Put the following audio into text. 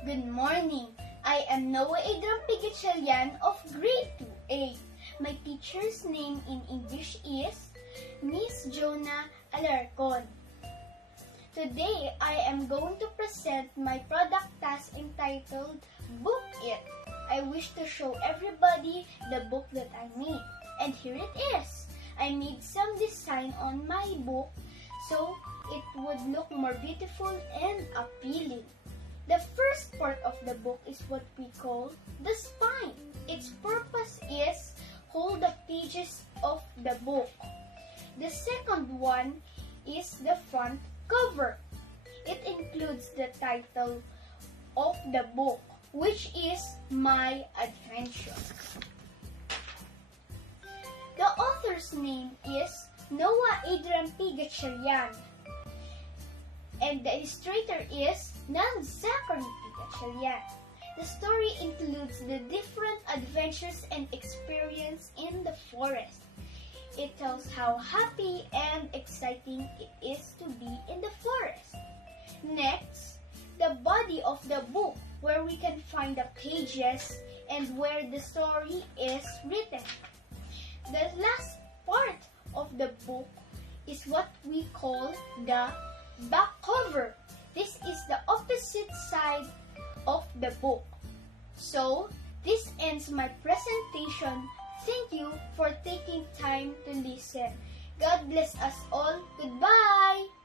Good morning. I am Noah Adram Pigachalian of Grade 2A. My teacher's name in English is Miss Jonah Alarcon. Today, I am going to present my product task entitled Book It. I wish to show everybody the book that I made. And here it is. I made some design on my book so it would look more beautiful and appealing. The first part of the book is what we call the spine. Its purpose is hold the pages of the book. The second one is the front cover. It includes the title of the book, which is My Adventure. The author's name is Noah Adram Pigachalian, and the illustrator is Nan Zachary Pigachalian. The story includes the different adventures and experience in the forest. It tells how happy and exciting it is to be in the forest. Next, the body of the book, where we can find the pages and where the story is written. The last part of the book is what we call the back cover. This is the opposite side of the book. So, this ends my presentation. Thank you for taking time to listen. God bless us all. Goodbye!